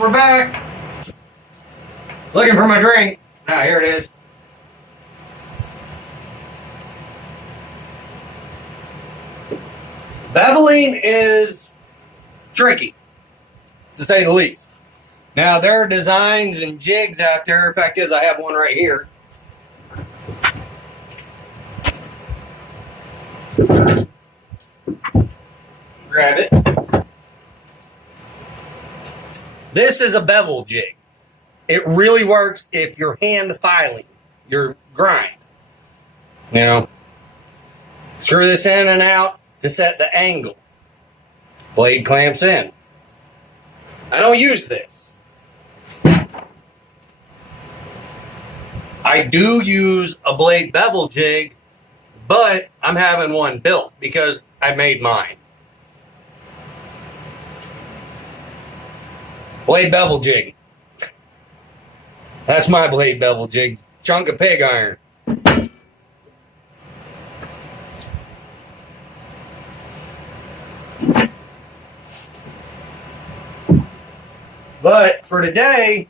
We're back. Looking for my drink. Ah, here it is. Beveling is tricky, to say the least. Now, there are designs and jigs out there. Fact is, I have one right here. Grab it. This is a bevel jig. It really works if you're hand filing your grind. You know, screw this in and out to set the angle. Blade clamps in. I don't use this. I do use a blade bevel jig, but I'm having one built because I made mine. Blade bevel jig. That's my blade bevel jig. Chunk of pig iron. But for today,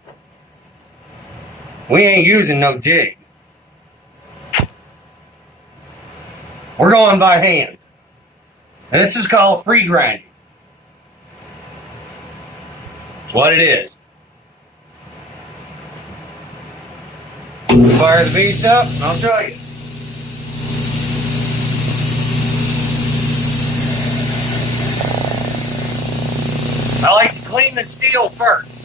we ain't using no jig. We're going by hand. And this is called free grinding. It's what it is. Fire the beast up, and I'll show you. I like to clean the steel first.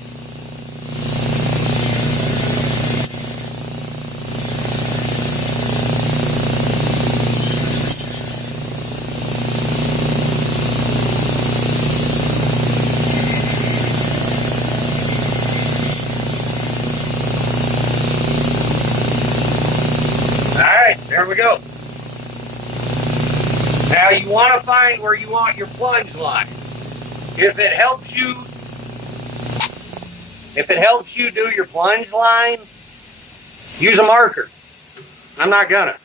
Alright, there we go. Now you want to find where you want your plunge line. If it helps you do your plunge line, use a marker. I'm not gonna.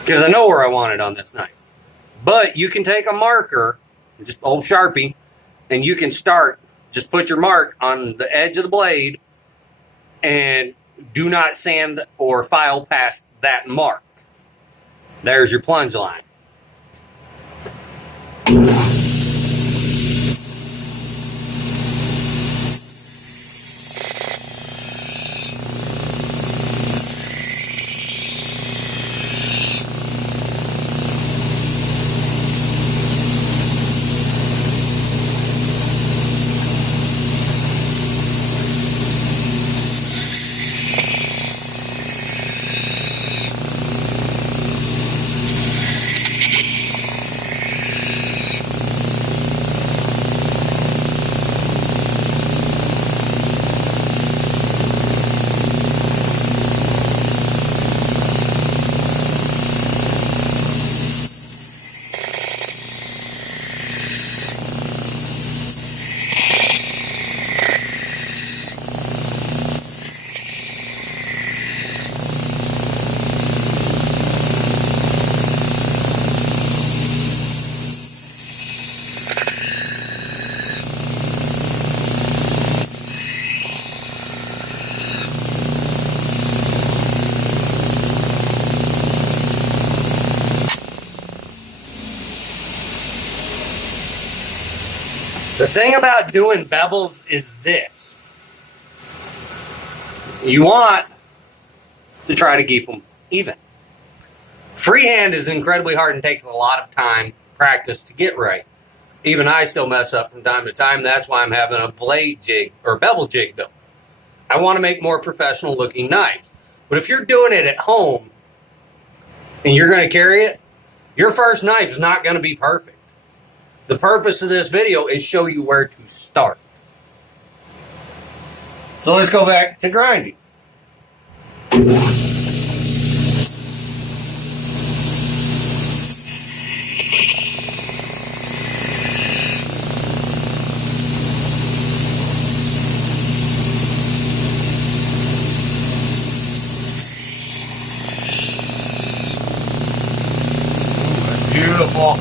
Because I know where I want it on this knife. But you can take a marker, just old Sharpie, and you can start, just put your mark on the edge of the blade and do not sand or file past that mark. There's your plunge line. The thing about doing bevels is this. You want to try to keep them even. Freehand is incredibly hard and takes a lot of time, practice to get right. Even I still mess up from time to time. That's why I'm having a blade jig or bevel jig built. I want to make more professional looking knives. But if you're doing it at home and you're going to carry it, your first knife is not going to be perfect. The purpose of this video is show you where to start. So let's go back to grinding. Beautiful.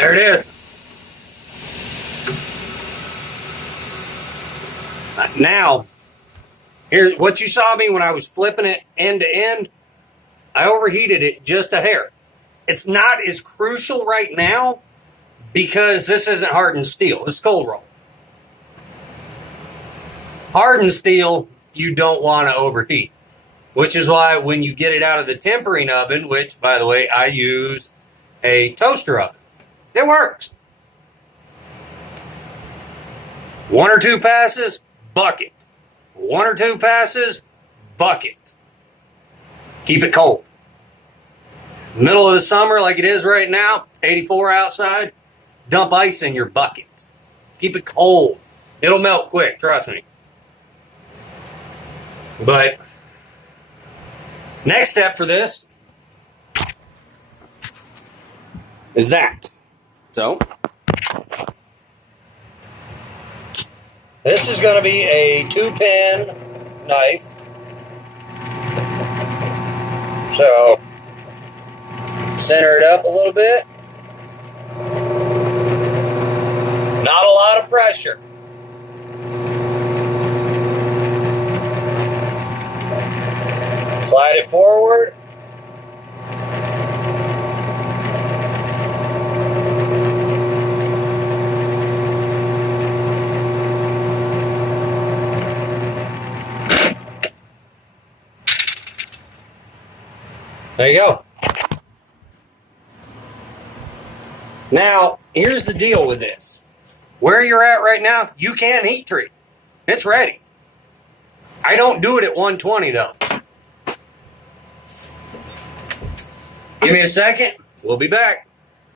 There it is. Now, here's what you saw me when I was flipping it end to end. I overheated it just a hair. It's not as crucial right now because this isn't hardened steel. It's cold roll. Hardened steel, you don't want to overheat, which is why when you get it out of the tempering oven, which, by the way, I use a toaster oven, it works. 1 or 2 passes, bucket. 1 or 2 passes, bucket. Keep it cold. Middle of the summer, like it is right now, 84 outside, dump ice in your bucket. Keep it cold. It'll melt quick, trust me. But next step for this is that. So this is going to be a 2-pin knife. So center it up a little bit. Not a lot of pressure. Slide it forward. There you go. Now, here's the deal with this. Where you're at right now, you can heat treat. It's ready. I don't do it at 120 though. Give me a second. We'll be back.